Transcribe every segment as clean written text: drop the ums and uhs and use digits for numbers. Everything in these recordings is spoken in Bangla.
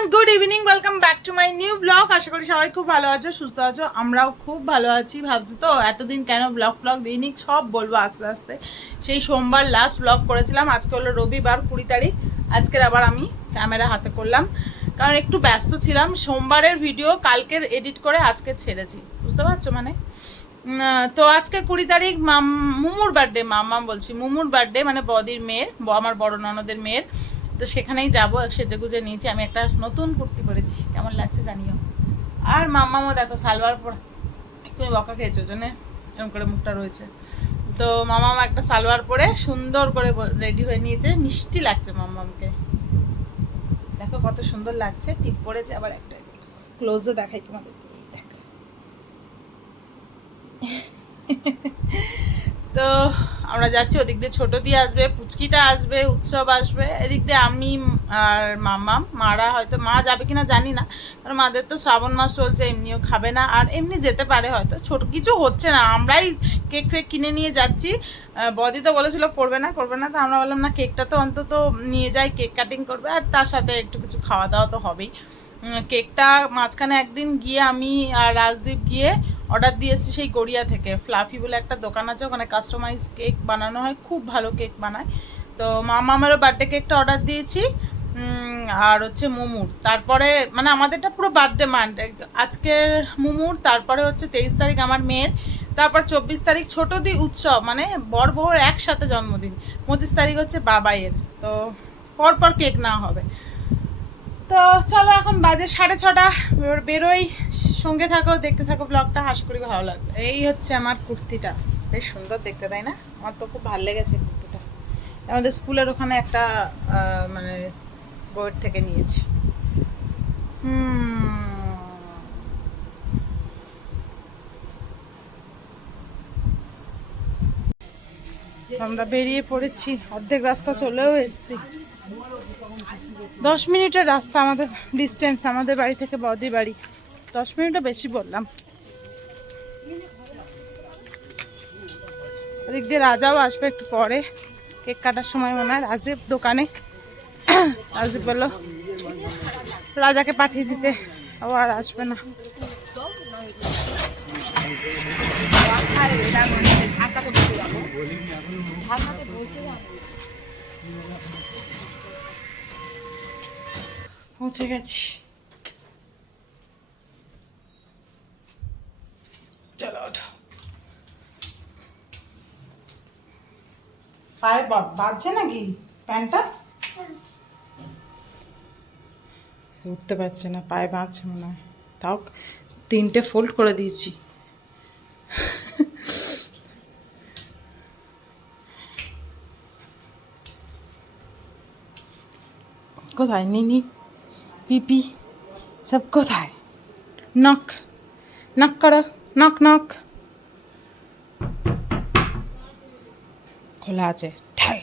Everyone, good evening, welcome back to my new blog. আশা করি সবাই খুব ভালো আছো, সুস্থ আছো। আমরাও খুব ভালো আছি। ভাবছো তো এতদিন কেন ব্লগ দিইনি, সব বলবো আস্তে আস্তে। সেই সোমবার লাস্ট ব্লগ করেছিলাম, আজকে হলো রবিবার 20 তারিখ। আজকের আবার আমি ক্যামেরা হাতে করলাম, কারণ একটু ব্যস্ত ছিলাম। সোমবারের ভিডিও কালকের এডিট করে আজকে ছেড়েছি, বুঝতে পারছো মানে। তো আজকে 20 তারিখ মুমুর বার্থডে, মাম্মাম বলছি, মুমুর বার্থডে মানে বদির মেয়ের, আমার বড় ননদের মেয়ের। তো সেখানেই যাবো, সেজে গুজে নিয়েছি। আমি একটা নতুন কুর্তি পরেছি, কেমন লাগছে জানিও। আর মাম্মামও দেখো সালোয়ার পরে, তুমি বকা খেয়েছো জন্য এরকম করে মুখটা রয়েছে। তো মামাম একটা সালোয়ার পরে সুন্দর করে রেডি হয়ে নিয়েছে, মিষ্টি লাগছে মাম্মামকে। দেখো কত সুন্দর লাগছে, টিপ পরেছে আবার একটা। ক্লোজে দেখাই তোমাদের, দেখো। তো আমরা যাচ্ছি, ওদিক দিয়ে ছোটো দিয়ে আসবে, পুচকিটা আসবে, উৎসব আসবে, এদিক দিয়ে আমি আর মামাম। মারা হয়তো, মা যাবে কিনা জানি না, কারণ মাদের তো শ্রাবণ মাস চলছে, এমনিও খাবে না। আর এমনি যেতে পারে হয়তো, ছোট কিছু হচ্ছে না, আমরাই কেক ফেক কিনে নিয়ে যাচ্ছি। বদি তো বলেছিল করবে না, তো আমরা বললাম না, কেকটা তো অন্তত নিয়ে যাই, কেক কাটিং করবে, আর তার সাথে একটু কিছু খাওয়া দাওয়া তো হবেই। কেকটা মাঝখানে একদিন গিয়ে আমি আর রাজদীপ গিয়ে অর্ডার দিয়ে এসেছি সেই গড়িয়া থেকে। ফ্লাফি বলে একটা দোকান আছে, ওখানে কাস্টমাইজ কেক বানানো হয়, খুব ভালো কেক বানায়। তো মামারও বার্থডে কেকটা অর্ডার দিয়েছি, আর হচ্ছে মুমুর। তারপরে মানে আমাদেরটা পুরো বার্থডে মান্থ। আজকের মুমুর, তারপরে হচ্ছে 23 তারিখ আমার মেয়ের, তারপর 24 তারিখ ছোটো দি উৎসব, মানে বর বউর একসাথে জন্মদিন। 25 তারিখ হচ্ছে বাবাইয়ের। তো পরপর কেক না হবে। তো চলো, এখন বাজে 6:30, বেরোই। সঙ্গে থাকো, দেখতে থাকো ব্লগটা, আশা করি ভালো লাগবে। এই হচ্ছে আমার কুর্তিটা, বেশ সুন্দর দেখতে, তাই না? আমার তো খুব ভালো লেগেছে কুর্তিটা। আমাদের স্কুলের ওখানে একটা মানে বইয়ের থেকে নিয়েছি। আমরা বেরিয়ে পড়েছি, অর্ধেক রাস্তা চলেও এসেছি। 10 মিনিটের রাস্তা আমাদের ডিস্টেন্স, আমাদের বাড়ি থেকে বদি বাড়ি। 10 মিনিটও বেশি বললাম। ওদিক দিয়ে রাজাও আসবে একটু পরে, কেক কাটার সময় মনে হয়। রাজীব দোকানে, রাজীব বললো রাজাকে পাঠিয়ে দিতে, ও আর আসবে না। পৌঁছে গেছি, চলো ওঠো। পায়ে বাজছে নাকি প্যান্টটা? উঠতে পারছে না, পায়ে বাঁধছে মনে হয়। তাও 3টে ফোল্ড করে দিয়েছি। কোথায় নিনি পিপি সব কোথায়? নক নক করো, নক নক। খোলা আছে, ঠাই।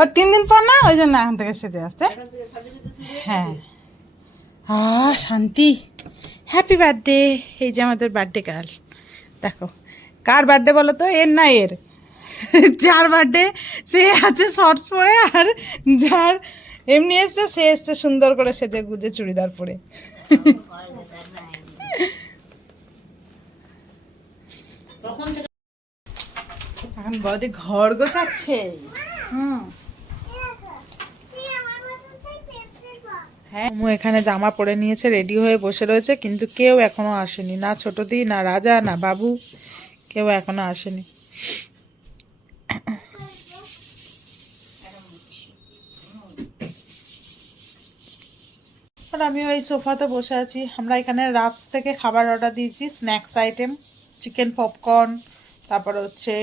ও 3 দিন পর না, ওই জন্য এখন থেকে সেজে আসতে। হ্যাঁ, শান্তি। Happy birthday. এই যে আমাদের বার্থডে গার্ল, দেখো। কার বার্থডে বলো তো, এর না এর? যার বার্থডে সে আছে শর্টস পরে, আর যার এমনি এসছে সে এসছে সুন্দর করে সেজে গুজে চুড়িদার পরে। এখন বৌদি ঘর গোছাচ্ছে। হ্যাঁ, এখানে জামা পরে নিয়েছে, রেডি হয়ে বসে রয়েছে, কিন্তু কেউ এখনো আসেনি, না ছোটদি, না রাজা, না বাবু, কেউ এখনো আসেনি। আর আমি ওই সোফাতে বসে আছি। আমরা এখানে রাফস থেকে খাবার অর্ডার দিয়েছি, স্ন্যাক্স আইটেম, চিকেন পপকর্ন, তারপর হচ্ছে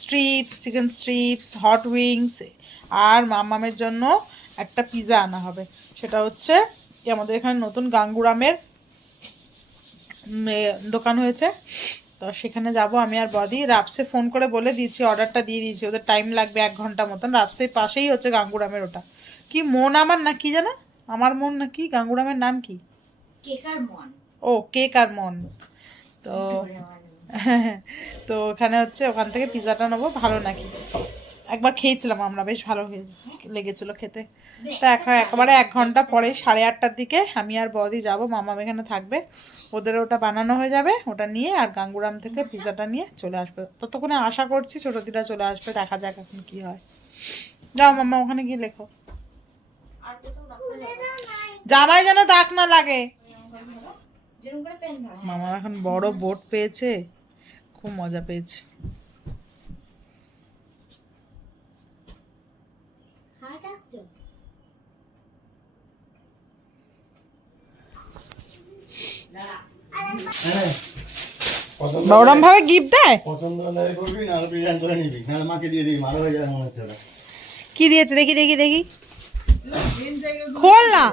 strips, chicken strips, hot wings, আর মামামের জন্য একটা পিৎজা আনা হবে। সেটা হচ্ছে আমাদের এখানে নতুন গাঙ্গুরামের দোকান হয়েছে, তো সেখানে যাব আমি আর বদি। রাফসে ফোন করে বলে দিয়েছি, অর্ডারটা দিয়ে দিয়েছি, ওদের টাইম লাগবে 1 ঘন্টা মতন। রাফসের পাশেই হচ্ছে গাঙ্গুরামের ওটা। কি মন আমার না কি জানো, আমার মন নাকি গাঙ্গুরামের নাম কি? কেকার মন। ও কেক আর মন। তো তো ওখানে হচ্ছে ওখান থেকে পিৎজাটা নেবো, ভালো নাকি একবার খেয়েছিলাম আমরা, বেশ ভালো লেগেছিল খেতে। তো একেবারে 1 ঘন্টা পরে 8:30টার দিকে আমি আর বদি যাব, মামা এখানে থাকবে, ওদের ওটা বানানো হয়ে যাবে, ওটা নিয়ে আর গাঙ্গুরাম থেকে পিৎজাটা নিয়ে চলে আসবে। ততক্ষণে আশা করছি ছোট দিদা চলে আসবে, দেখা যাক এখন কি হয়। যাও মামা ওখানে গিয়ে লেখো, জামাই যেন দাগ না লাগে। মামা এখন বড় বোট পেয়েছে, খুব মজা পেয়েছে। ওরম ভাবে গিফট দেয়, পছন্দ হলে করবি, না হলে প্রেজেন্ট করে নিবি, না হলে মাকে দিয়ে দিবি, মারো হয়ে যাবে মনে হচ্ছে ওটা। কি দিয়েছে দেখি দেখি দেখি, খোল না।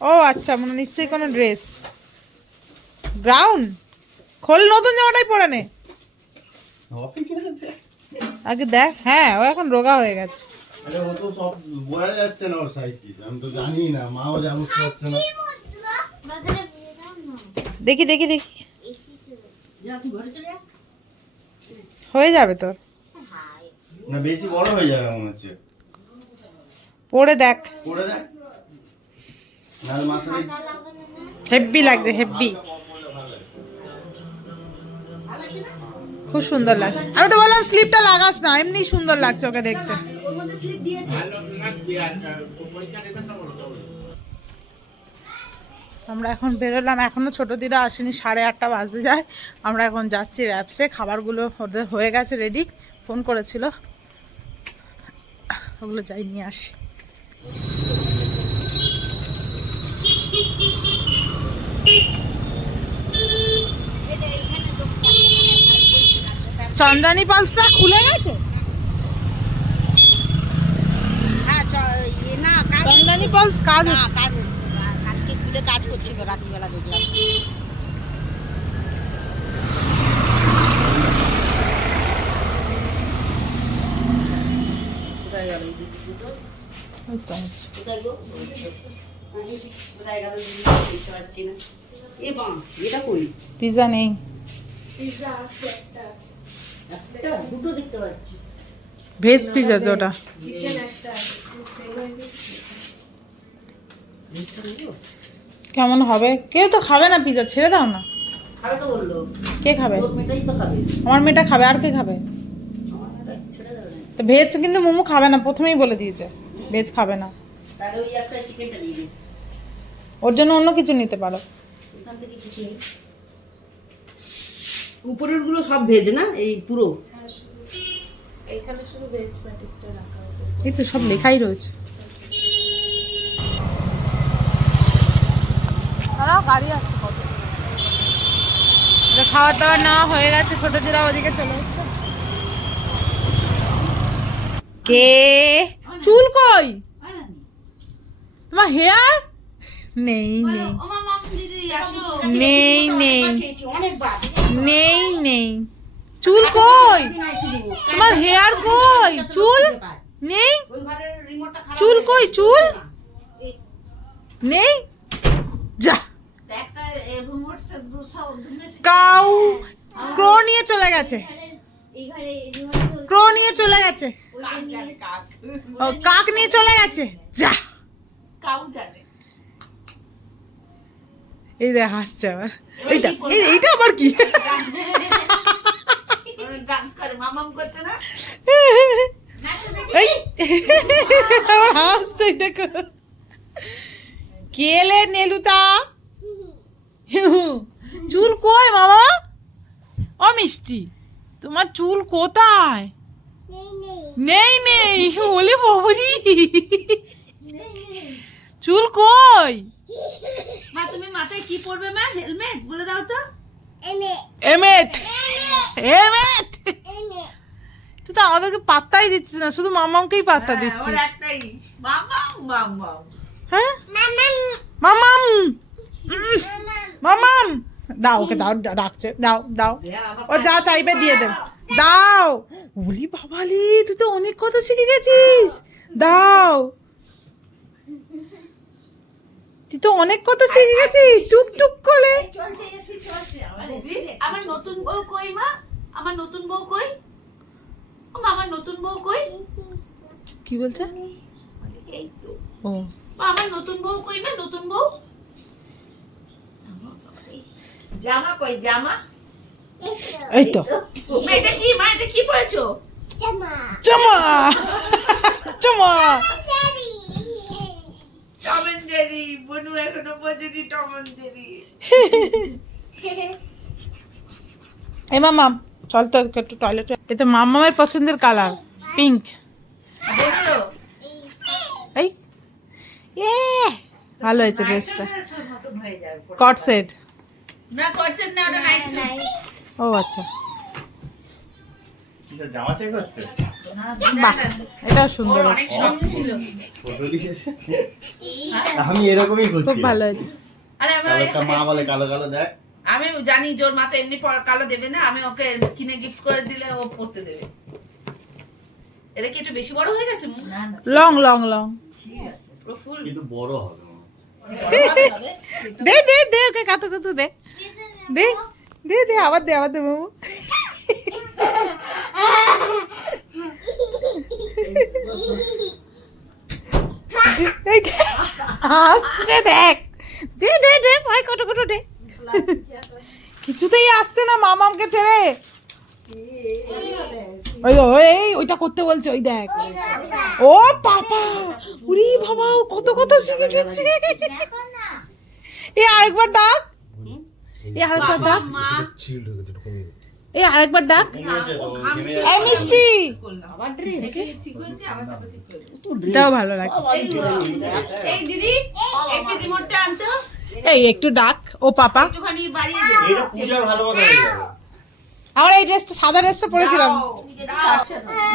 ও আচ্ছা, মানে নিশ্চয়ই কোনো ড্রেস, ব্রাউন। খোল, নতুন জামাটাই পরে নে আগে দেখ। হ্যাঁ ও এখন রোগা হয়ে গেছে। আরে ও তো সব বোঝা যাচ্ছে না ওর সাইজ কি, আমি তো জানি না, মাও যা বুঝতে পারছে না। দেখি দেখি দেখি, হয়ে যাবে তোর, না বেশি বড় হয়ে যাবে মনে হচ্ছে। পরে দেখ, পরে দেখ, নাহলে মাসারি হেভি লাগছে, হেভি, খুব সুন্দর লাগছে। আমি তো বললাম স্লিপটা লাগাস না, এমনি সুন্দর লাগছে ওকে দেখতে। আমরা এখন বেরোলাম, এখনো ছোট দিদা আসেনি, 8:30 বাজতে যায়। আমরা এখন যাচ্ছি র্যাপসে, খাবারগুলো ওদের হয়ে গেছে রেডি, ফোন করেছিল, ওগুলো যাই নিয়ে আসি। চন্দ্রানী পালসটা খুলে গেছে, হ্যাঁ না চন্দ্রানী পালস কাজ হচ্ছে। কাজ হচ্ছে, কালকে খুলে কাজ করছিল, রাত্রিবেলা দেখলাম। কোথায় গেল এই দুটো? ওই তো আছে। কোথায় গো? কোথায় গেল বুঝতে পারছি না। এ মা, এটা কই? পিৎজা নেই, এটা দুটো দেখতে পাচ্ছি। ভেজ পিৎজা তো ওটা। কেমন হবে? কেউ তো খাবে না পিৎজা, ছেড়ে দাও না। খাবে তো বললো। কে খাবে? তোর মেয়েটাই তো খাবে। আমার মেয়েটা খাবে, আর কে খাবে? আমার মেয়েটা ছেড়ে দেবে না। তো ভেজ কিন্তু মোমো খাবে না, প্রথমেই বলে দিয়েছে ভেজ খাবে না। তাহলে ওই একটা চিকেনটা দিয়ে দিই। ওর জন্য অন্য কিছু নিতে পারো। এখান থেকে কিছু নেই। উপরের গুলো সব ভেজ না, এই পুরো? এখানে শুধু ভেজ প্যাটিসটা রাখা আছে। এই তো সব লেখাই রয়েছে। গাড়ি আসছে কত। খাওয়ার দাওয়ার নেওয়া হয়ে গেছে, ছোট দিরা ওদিকে চলে এসছে। কে? চুল কই তোমার? হেয়ার নেই নেই নেই নেই নেই নেই, চুল কই তোমার? হেয়ার কই? চুল নেই, চুল কই? চুল নেই, যা। কাউ ক্রো নিয়ে চলে গেছে, ক্রো নিয়ে চলে গেছে, ও কাক নিয়ে চলে গেছে, যা। এই দেখ হাসছে আবার, এইটা আবার কি? আবার হাসছে, দেখো কেলে নেলুতা। চুল কই মামা? ও মিষ্টি, তোমার চুল কোথায়? নেই নেই, ওলে বাবুরি, চুল কই? মা তুমি মাথায় কি পরবে মা? হেলমেট বলে দাও তো। এমেট এমেট, তুই তো আমাদেরকে পাত্তাই দিচ্ছিস না, শুধু মামাকেই পাত্তা দিচ্ছিস। একটাই মামাম মামাম। হ্যাঁ মামাম, মামাম দাও, ওকে দাও, ডাকছে, দাও দাও, ও যা চাইবে দিয়ে দেব, দাও। বলি বাবালি, তুই তো অনেক কথা শিখে গেছিস, দাও তুই তো অনেক কথা শিখে গেছিস টুক টুক করে। চলছে এসি চলছে আমার এসি আমার নতুন বউ কই মা? আমার নতুন বউ কই? ও মা, আমার নতুন বউ কই? কি বলছে? এই তো ও মা, আমার নতুন বউ কই মা? নতুন বউ জামা কই জামা? এই তো মা, এটা কি মা? এটা কি পরেছো? চমা চমা টম এন্ড জেরি। বনু এখনো বোঝেনি টম এন্ড জেরি। এই মামাম চল তো একটু টয়লেটে। এটা মামামের পছন্দের কালার পিঙ্ক। দেখো এই এ ভালো হয়েছে ড্রেসটা। মতন হয়ে যাবে কট সেট। না কটসেট না, ওটা নাইট স্যুট। ও আচ্ছা কিসের জামা চেক হচ্ছে? বাহ এটাও ওর সুন্দর অনেক হয়েছে, শখ ছিল। ফটো দিয়েছে। আমি এরকমই খুব করছি। ভালো হয়েছে। আরে আমার কালো একটা মা বলে কালো কালো দেখ। আমি জানি জোর মাথা এমনি কালো দেবে না, আমি ওকে কিনে গিফট করে দিলে ও পড়তে দেবে। এটা কি একটু বেশি বড় হয়ে গেছে? না না, লং লং লং পুরো ফুল কিন্তু বড় হবে মনে হচ্ছে। দে দে দে ওকে কাতু কাতু দে দে দে দে আবার দে মামু। এই যে, আসছে দেখ দে দে দে পায় কত কত দে। কিছুতেই আসছে না মামামকে ছেড়ে। ওই ওই ওইটা করতে বলছে ওই দেখ। ও পাপা উরি বাবা ও কত কত শিখে গেছে। এই আরেকবার ডাক, এই আরেকবার ডাক, মা এই আরেকবার ডাক। কমিয়েছে তো, ঘেমে এই যাচ্ছে। মিষ্টি আবার ড্রেস ঠিক হয়েছে, আবার তারপর ঠিক করে দেবো। এটাও ভালো লাগছে। এই দিদি এসি রিমোটটা আনতে হবে, এই একটু ডাক ও পাপা। একটুখানি বাড়িয়ে দে। এটা পূজার ভালো মতো হয়ে যাবে। আমার এই ড্রেসটা সাদা ড্রেসটা পরেছিলাম।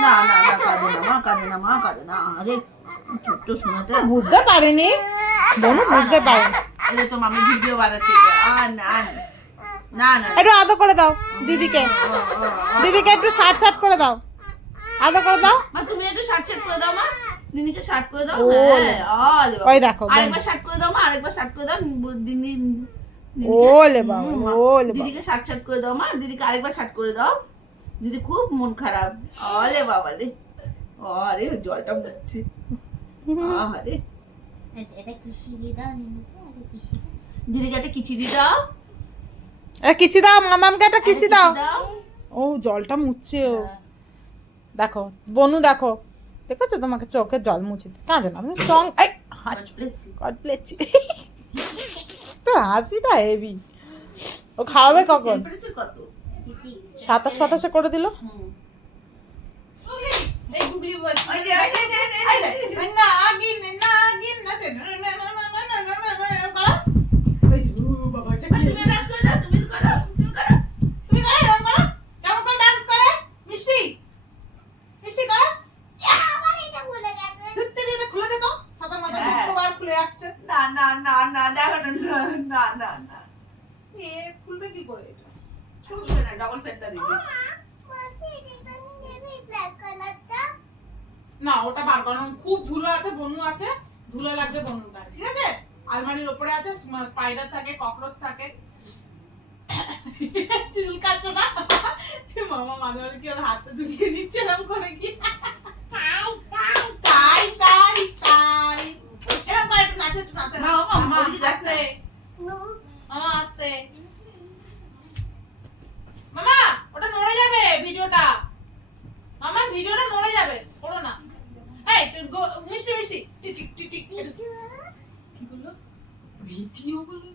না না না, কাঁদে না মা, কাঁদে না মা, কাঁদে না। আরে ছোট্ট সোনাটা, বুঝতে পারেনি বোন, বুঝতে পারে। এই যে তো মামি ভিডিও বানাচ্ছে। আর না না না, একটু আদো করে দাও দিদিকে, দিদিকে একটু শার্ট শার্ট করে দাও, আদো করে দাও। মা তুমি একটু শার্ট করে দাও মা, দিদিকে শার্ট করে দাও। ও, হ্যাঁ আরে বাবা। ওই দেখো আরেকবার শার্ট করে দাও মা, আরেকবার শার্ট করে দাও। ওলে বাবা ওলে বাবা। দিদিকে শার্ট করে দাও মা, দিদিকে আরেকবার শার্ট করে দাও। দিদি খুব মন খারাপ। আরে বাবা রে, আরে জলটা মুছছে। আরে এটা কিসি দিয়ে দাও দিদিকে একটা কিচি দিয়ে দাও। কিছি দাও মামামকে একটা কিছি দাও। দাও। ও জলটা মুছছে ও, দেখো বনু দেখো, দেখেছো তোমাকে চোখে জল মুছে দিতে। কাঁদো না, আমি সং এই হাঁচু গড ব্লেস ইউ। তোর হাসিটা হেভি। ও খাওয়াবে কখন? টেম্পারেচার কত? 27-28 করে দিল। এই গুগলি বল। ওই যে না আগিন না আগিন না তুমি ডান্স করে দাও, তুমি করো, তুমি করো। তুমি করে এরকম করো, কেমন করে ডান্স করে মিষ্টি, মিষ্টি করো। আবার এটা ভুলে গেছে ধুতে দিলে খুলে দে তো, সাদা মাথা কতবার খুলে যাচ্ছে। না না না না, দেখো না না না না, এ খুলবে কি করে এটা? শুনবে না, ডবল পেটটা দিয়ে দিচ্ছি। বলছি এটা তুমি নেবে ব্ল্যাক কালারটা না ওটা বার করো, খুব ধুলো আছে, বনু আছে, ধুলো লাগবে বনুটা, ঠিক আছে? আলমারির উপরে আছে, স্পাইডার থাকে, ককরোচ থাকে। চুলকাচ্ছে না মামা, মাঝে মাঝে কি ওর হাতে ঝুলিয়ে নিচ্ছে এরকম করে কি? তাই তাই তাই এরকম করে একটু নাচে, একটু নাচে। মামা, মামা ওদিকে যাস না। আস্তে, মামা আস্তে। মামা ওটা নড়ে যাবে ভিডিওটা, মামা ভিডিওটা নড়ে যাবে, করো না। এই মিষ্টি মিষ্টি টিক টিক টিক টিক। কি বললো? ভিডিও বললো?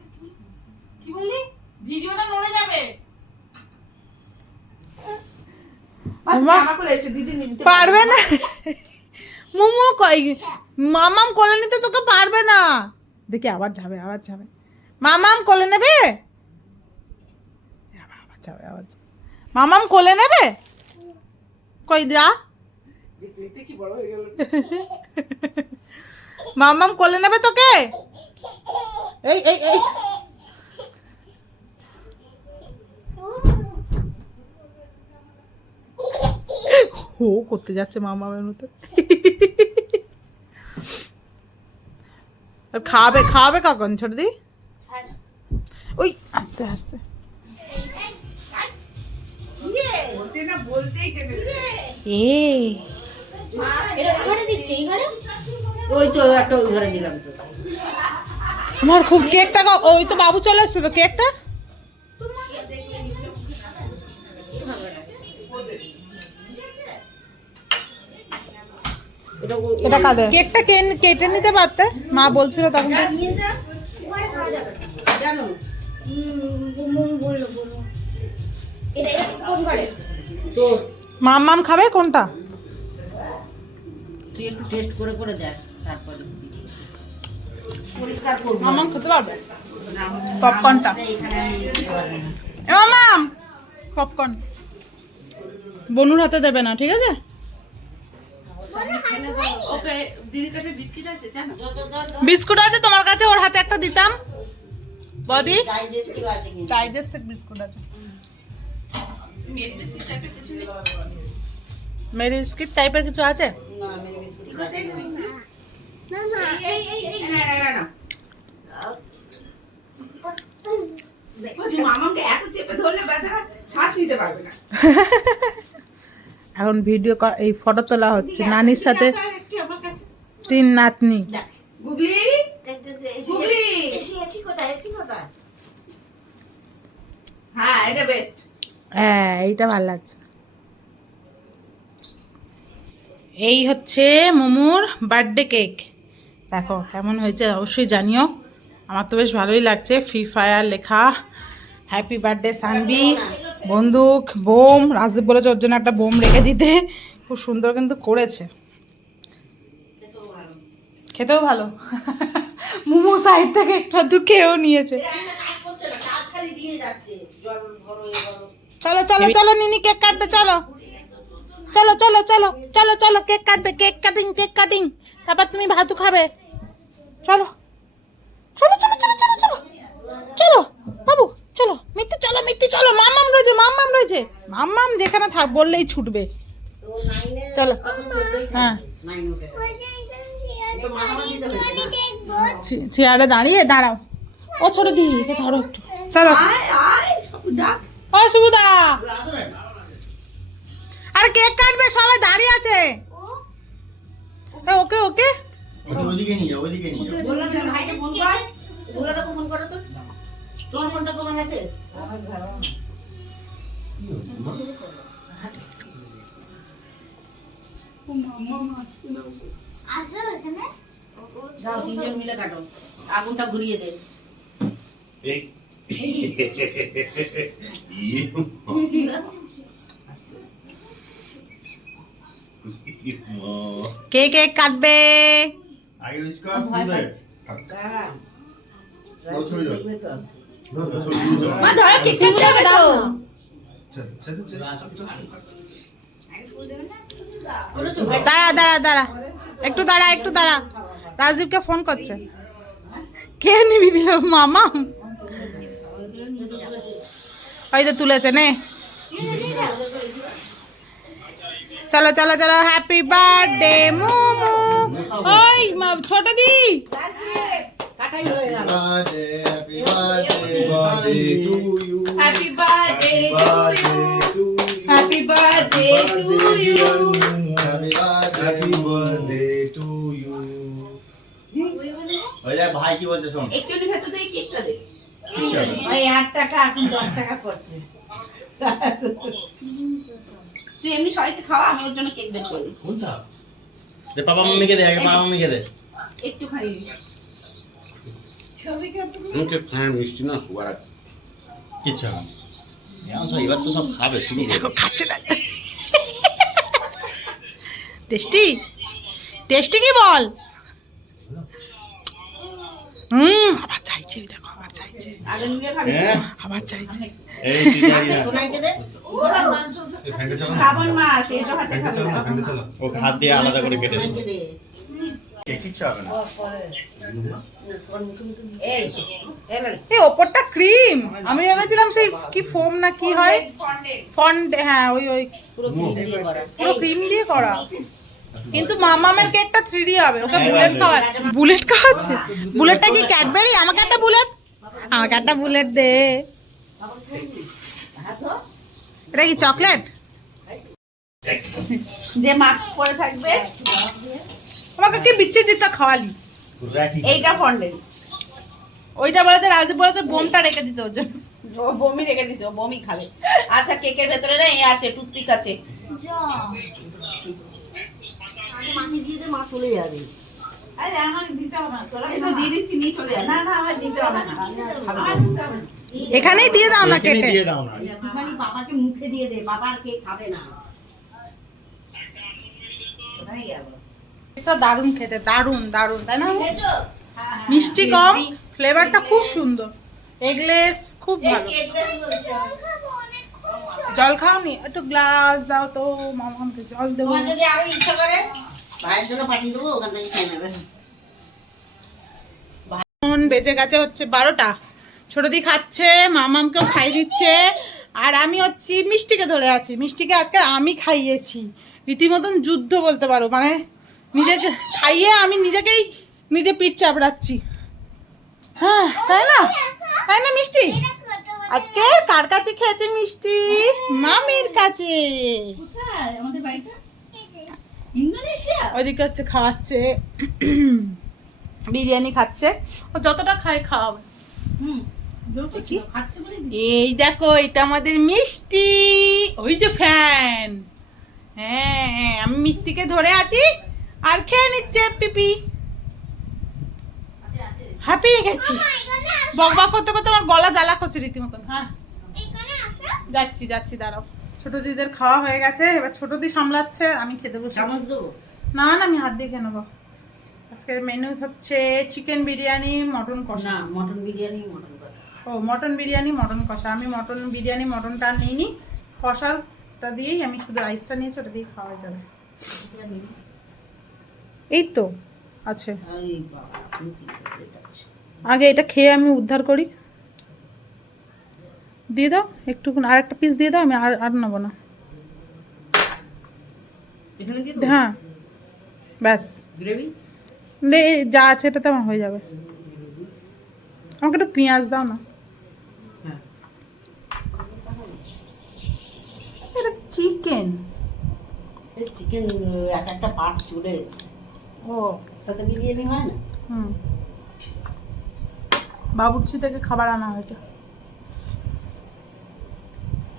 কি বললি? ভিডিওটা নড়ে যাবে। জামা খুলে এসে দিদি নিতে পারবে না মোমো কই, মামাম কোলে নিতে তোকে পারবে না। দেখি আবার যাবে, আবার যাবে। মামাম কোলে নেবে, আবার যাবে, আবার যাবে। মামাম কোলে নেবে, কই যা। দেখতে কি বড় হয়ে গেল। মামাম কোলে নেবে তোকে। এই এই এই ও করতে যাচ্ছে মামামের মতো। আর খাওয়াবে খাওয়াবে কখন ছোট দি? ওই আস্তে আস্তে। বলতে না বলতেই টেনে এ এটা ঘরে দিচ্ছি এই ঘরে ওই তো একটা ওই ঘরে দিলাম তো আমার খুব কেকটা ওই তো বাবু চলে আসছে তো কেকটা। এটা কাদের? কেকটা কেটে নিতে পারতে, মা বলছিল তখন। নিয়ে যা ঘরে খাওয়া যাবে জানো এটা কোন ঘরে তোর মাম খাবে কোনটা? তুই একটু টেস্ট করে করে দেখ তারপরে পরিষ্কার করব মাম খেতে পারবে না পপকর্নটা? এখানে আমি দিতে পারবো না এ মাম পপকর্ন বনুর হাতে দেবে না, ঠিক আছে? ওকে দিদির কাছে বিস্কিট আছে জানো? বিস্কুট আছে তোমার কাছে, ওর হাতে একটা দিতাম। বদি ডাইজেস্টিভ আছে কিন্তু ডাইজেস্টেড বিস্কুট আছে। মেড বিস্কিট টাইপের কিছু নেই? মেরি বিস্কিট টাইপের কিছু আছে? না আমি বিস্কুট মামা না বলছি মামাকে এত চেপে ধরলে বেচারা শ্বাস নিতে পারবে না। এখন ভিডিও এই ফটো তোলা হচ্ছে নানির সাথে, একটু আমার কাছে 3 নাতনি। গুগলি গুগলি এসি কোথায় এসি কোথায় হ্যাঁ এটা বেস্ট। হ্যাঁ এইটা ভালো লাগছে। এই হচ্ছে মোমোর বার্থডে কেক, দেখো কেমন হয়েছে অবশ্যই জানিও। আমার তো বেশ ভালোই লাগছে, ফ্রি ফায়ার লেখা, হ্যাপি বার্থডে সানবি, বন্দুক, বোম। রাজদীপ বলেছে ওর জন্য একটা বোম রেখে দিতে, খুব সুন্দর কিন্তু করেছে, খেতেও ভালো। মোমো সাইড থেকে একটু আধটু খেয়েও নিয়েছে। কাজ করছে না কাজ খালি দিয়ে যাচ্ছে জল ভরো এ ভরো চলো চলো চলো নিনি কেক কাটবে, চলো চলো চলো চলো চলো চলো কেক কাটবে, কেক কাটিং। তারপর তুমি ভাতু খাবে। চলো চলো চলো চলো চলো চলো চলো বাবু চলো, মিত্তি চলো। মাম্মাম রয়েছে মাম্মাম যেখানে থাক বললেই ছুটবে। তো নাইনে চলো হ্যাঁ নাইন উঠে তো মামা দেখবো চেয়ারে দাঁড়াও। ও ছোট দি একে ধরো একটু, চলো। আয় আয় সব ডাক ও সুবুদা, আরে কেক কাটবে সবাই দাঁড়িয়ে আছে। ওকে ওকে ওদিকে নিয়ে যাও, ওদিকে নিয়ে যাও। বললাম যে ভাইকে ফোন কর ভোলা দাকে ফোন করো তো তোমার ফোনটা তোমার হাতে আসো এখানে যাও তিনজন মিলে কাটো আগুনটা ঘুরিয়ে দে এই কে কেক কাটবে? আগে ইউজ কর ফুলে দাঁড়া দাও ছড়ি দাও দেখবে তো ধর ছড়ি দাও মা ধরো কেক কাটতে হবে তো। বলেছো ভাই দাঁড়া একটু দাঁড়া রাজদীপকে ফোন করছে। কে নিবি দিল? মামা ওই তো তুলেছে নে। চলো চলো চলো হ্যাপি বার্থডে মোমো। ওই ছোট দি কাটাই হয়ে গেল Happy birthday to you. Happy birthday to you happy birthday to you Happy birthday to you. ওই দেখ ভাই কি বলছে শোন। একটুখানি ভেতর থেকে কেকটা দে। ভাই 8 টাকা এখন 10 টাকা করছে তুই এমনি সবাইকে খাওয়া, আমি ওর জন্য কেক বের করে দিচ্ছি কোনটা? দে পাপা মাম্মিকে দে, আগে পাপা মাম্মিকে দে। একটুখানি। মুখে খায় মিষ্টি না সুগার আছে। কিচ্ছু হবে না। এবার তো সব খাবে শুরু করে। খাচ্ছে না। টেস্টি কি বল? আবার চাইছে, দেখো আবার চাইছে, আগে নিয়ে খাবি। হ্যাঁ আবার চাইছে। এই তুই যাই না। সোনাইকে দে শ্রাবণ মাস এটা হাতে খাবে না। ওকে হাত দিয়ে আলাদা করে কেটে দে। সোনাইকে দে কিচ্ছু হবে না। এই এবারে এই ওপরটা ক্রিম, আমি ভেবেছিলাম সেই কি ফোম না কি হয়, ফন্ড। হ্যাঁ ওই পুরো ক্রিম দিয়ে করা পুরো ক্রিম দিয়ে করা। কিন্তু মামামের কেকটা 3D হবে, ওকে বুলেট খাওয়াচ্ছে। বুলেট খাওয়াচ্ছে? বুলেটটা কি ক্যাডবেরি? আমাকে একটা বুলেট, আমাকে একটা বুলেট দে। এটা কি চকলেট? যে মাস্ক পরে থাকবে আমাকে কি বিচ্ছির দিকটা খাওয়ালি? এইটা ফন্ডেল। ওইটা বলেছে রাজদীপ বলেছে বোমটা রেখে দিতে ওর জন্য। ও বমি রেখে দিছে, ও বমি খাবে। আচ্ছা কেকের ভেতরে না এ আছে, টুথপিক আছে। আগে মাকে দিয়ে দে, মা চলে যাবে। আরে আমাকে দিতে হবে না, তোরা একটু দিয়ে দিচ্ছি, নিয়ে চলে যাবে। না না আমার দিতে হবে না, আমার দিতে হবে না। এখানেই দিয়ে দাও না এখানে কেটে। দিয়ে দাও না। একটুখানি বাবাকে মুখে দিয়ে দে, বাবা আর কেক খাবে না। কোথায় গেল? এটা দারুণ খেতে, দারুণ দারুণ, তাই না? খেয়েছো? মিষ্টি কম, ফ্লেভারটা খুব সুন্দর, এগলেস খুব ভালো। কেকলেস বলছে। জল খাওনি? একটু গ্লাস দাও তো, মামাকে জল দেবো। তোমার যদি আরো ইচ্ছা করে ভাইয়ের জন্য পাঠিয়ে দেবো, ওখান থেকে খেয়ে নেবে। এখন বেজে গেছে হচ্ছে 12টা। ছোটদি খাচ্ছে, মামামকেও খাই দিচ্ছে, আর আমি হচ্ছি মিষ্টিকে ধরে আছি। মিষ্টিকে আজকে আমি খাইয়েছি, রীতিমতন যুদ্ধ বলতে পারো, মানে নিজেকে খাইয়ে আমি নিজেকেই নিজে পিঠ চাপড়াচ্ছি। হ্যাঁ তাই না, তাই না মিষ্টি? আজকে কার কাছে খেয়েছে মিষ্টি? মামির কাছে। কোথায় আমাদের বাড়িটা? ইন্দোনেশিয়া। ওইদিকে হচ্ছে খাওয়াচ্ছে, বিরিয়ানি খাচ্ছে। ও যতটা খায় খাওয়াবে। হুম দেখি খাচ্ছে বলে দিচ্ছি। এই দেখো, এটা আমাদের মিষ্টি, ওই যে ফ্যান। হ্যাঁ হ্যাঁ, আমি মিষ্টিকে ধরে আছি আর খেয়ে নিচ্ছে পিপি। হাঁপিয়ে গেছি, বক বক করতে করতে আমার গলা জ্বালা করছে রীতিমতন। হ্যাঁ যাচ্ছি যাচ্ছি, দাঁড়াও। ছোট দিদিদের খাওয়া হয়ে গেছে, এবার ছোট দি সামলাচ্ছে, আর আমি খেতে বসেছি। চামচ দেবো? না না, আমি হাত দিয়ে খেয়ে নেবো। আজকের মেনু হচ্ছে চিকেন বিরিয়ানি, মটন কষা। না, মটন বিরিয়ানি, মটন কষা। ও মটন বিরিয়ানি, মটন কষা। আমি মটন বিরিয়ানি মটনটা নিইনি, কষাটা দিয়েই আমি শুধু রাইসটা নিয়েছি, ওটা দিয়ে খাওয়া যাবে। এই তো আছে, এই বাবা, তুমি কি করে যাচ্ছ? আগে এটা খেয়ে আমি উদ্ধার করি। দিয়ে দাও একটুকুন, আর একটা পিস দিয়ে দাও, আমি আর আর নেবো না। এখানে দিয়ে দেবো? হ্যাঁ ব্যাস, গ্রেভি? যা আছে এটাতে আমার হয়ে যাবে। আমাকে একটু পেঁয়াজ দাও না। হ্যাঁ। এটা চিকেন। এই চিকেন এক একটা পার্ট চলে এসছে, ও সাথে বিরিয়ানি হয় না? হুম, বাবুর্চি থেকে খাবার আনা হয়েছে।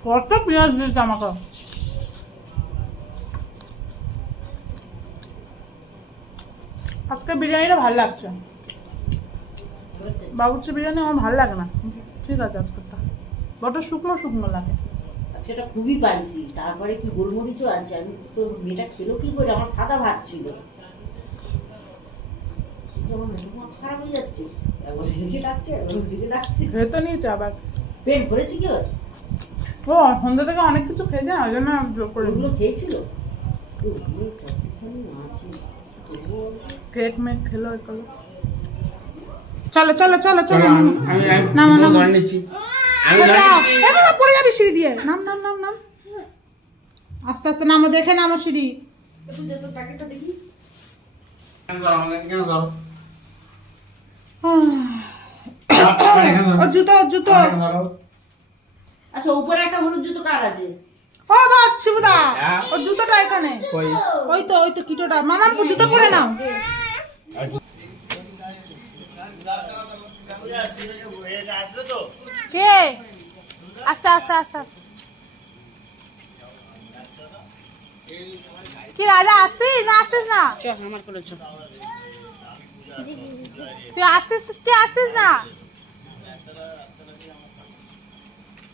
কত পেঁয়াজ দিয়েছে আমাকে। আজকে বিরিয়ানিটা ভালো লাগছে, বাবুর্চি বিরিয়ানি আমার ভালো লাগে না, ঠিক আছে আজকেরটা বড় শুকনো শুকনো লাগে। সেটা খুবই পাইছি, তারপরে কি গোলমরিচও আছে। আমি তো মেয়েটা খেলো কি করে, আমার সাদা ভাত ছিল। আমার মেয়েটা মাথা খারাপ হয়ে যাচ্ছে, একবার এদিকে ডাকছে, একবার ওদিকে ডাকছে। খেয়ে তো নিয়েছে আবার, পেট ভরেছে কি ওর? ও সন্ধ্যা থেকে অনেক কিছু খেয়েছে না, ওই জন্য জোর করে ওগুলো খেয়েছিল? ওগুলো কতখানি আছে, তবুও কেক মেক খেলো এগুলো। চলো চলো চলো চলো, আমি নামো নামো, ধরে নিচ্ছি। আমি পড়ে ধরে যাও। নিচ্ছি। এ বাবা, পড়ে যাবি সিঁড়ি দিয়ে। নাম নাম নাম নাম, আস্তে আস্তে নামো, দেখে নামো সিঁড়ি। একটু দে তো প্যাকেটটা দেখি। কেন ধরো আমাকে, কেন ধরো? এখানে ধরো। ওর জুতো, ওর জুতো। এখানে ধরো। আচ্ছা, উপরে একটা হলুদ জুতো কার আছে? ও বাবা শিবুদা, ওর জুতোটা এখানে। কই? ওই তো কিটোটা। মামা জুতো পরে নাও। কে? আস্তে আস্তে আস্তে আস্তে। কি রাজা, আসছিস না আসছিস না? চল আমার কোলে চল। তুই আসছিস কি আসছিস না?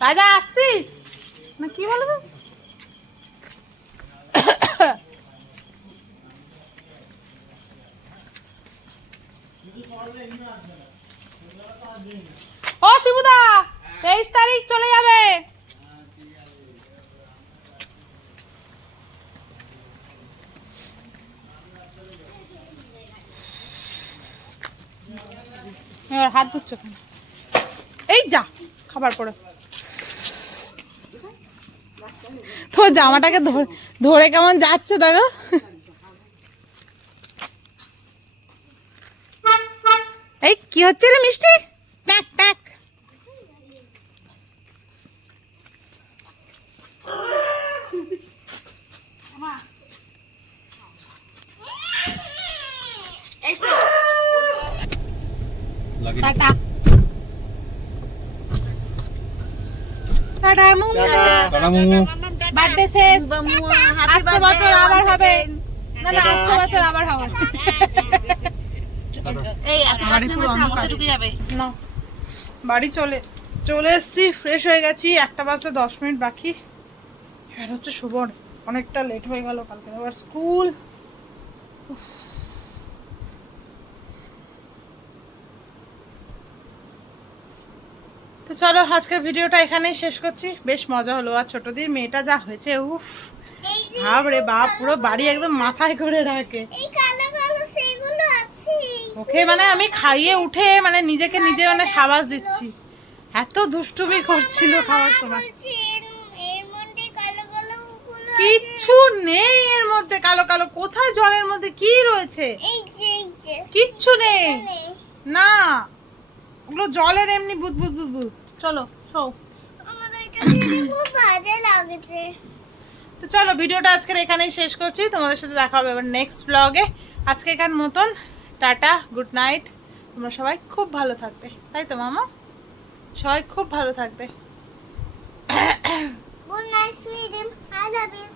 রাজা আসছিস না, কি বলো তো? ও শিবুদা, 23 তারিখ চলে যাবে। এবার হাত ধুচ্ছ কেন? এই যা খাবার পরে তো জামাটাকে ধরে কেমন যাচ্ছে দেখো। কি হচ্ছে রে মিষ্টি? টাক টাক। Tata tata Mumu. বার্থডে শেষ, আসছে বছর আবার হবে। না না, আসছে বছর আবার হবে। এই এত বাড়ি পুরো অন্ধকার। না, বাড়ি চলে এসেছি, ফ্রেশ হয়ে গেছি। 1টা বাজতে 10 মিনিট বাকি। আর হচ্ছে শুভর অনেকটা লেট হয়ে গেল, কালকে আবার স্কুল। তো চলো আজকের ভিডিওটা এখানেই শেষ করছি। বেশ মজা হলো। আর ছোটদির মেয়েটা যা হয়েছে, উফ ভাব রে বাপ, পুরো বাড়ি একদম মাথায় করে রাখে। এই কালো কালো সেগুলো আছে। ওকে মানে আমি খাইয়ে উঠে মানে নিজেকে নিজে মানে সাবাস দিচ্ছি, এত দুষ্টুমি করছিল খাওয়ার সময়। বলছি এর মধ্যে কালো কালো গুলো কিচ্ছু নেই এর মধ্যে কালো কালো। কোথায় জলের মধ্যে কি রয়েছে? এই যে কিচ্ছু নেই। নেই। না, ওগুলো জলের এমনি বুদবুদ বুদবুদ। চলো শো। আমার এটা দেখে খুব বাজে লাগছে। তো চলো ভিডিওটা আজকের এখানেই শেষ করছি। তোমাদের সাথে দেখা হবে আবার নেক্সট ব্লগে। আজকে এখান মতন টাটা, গুড নাইট। তোমরা সবাই খুব ভালো থাকবে, তাই তো মামা? সবাই খুব ভালো থাকবে। Good night, sweetie. I love you.